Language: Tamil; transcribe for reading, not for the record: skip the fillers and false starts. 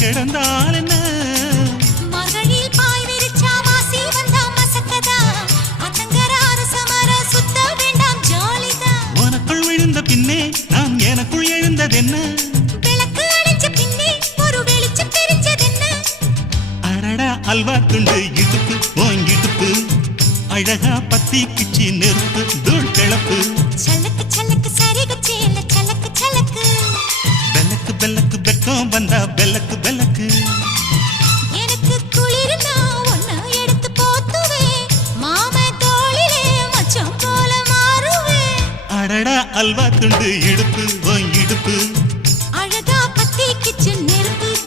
கிடந்தால் என்ன மகளில் பாய் விரிச்சா வாசி வந்தா மசக்கதா அத்தங்கரார சமர சுத்த வேண்டாம் ஜாலிதான் உனக்குள் விழுந்த பின்னே நான் எனக்குள் எழுந்ததென்ன விளக்கு அணைஞ்ச பின்னே ஒரு வெளிச்சம் தெரிஞ்சதென்ன அடடா அல்வா துண்டு இடுப்பு ஓங்கிடுப்பு அழகா பத்தி கிச்சி நெருப்பு தூள் கிளப்பு சலக்கு சலக்கு சரிகு சேல சலக்கு சலக்கு பெல்லக்கு பெல்லக்கு பெக்கம் வந்தா பெல்லக்கு பெல்லக்கு எனக்கு குளிர்னா ஒன்ன எடுத்து போத்துவே மாம தோளிலே மச்சம் போல மாறுவே அடடா அல்வா துண்டு இடுப்பு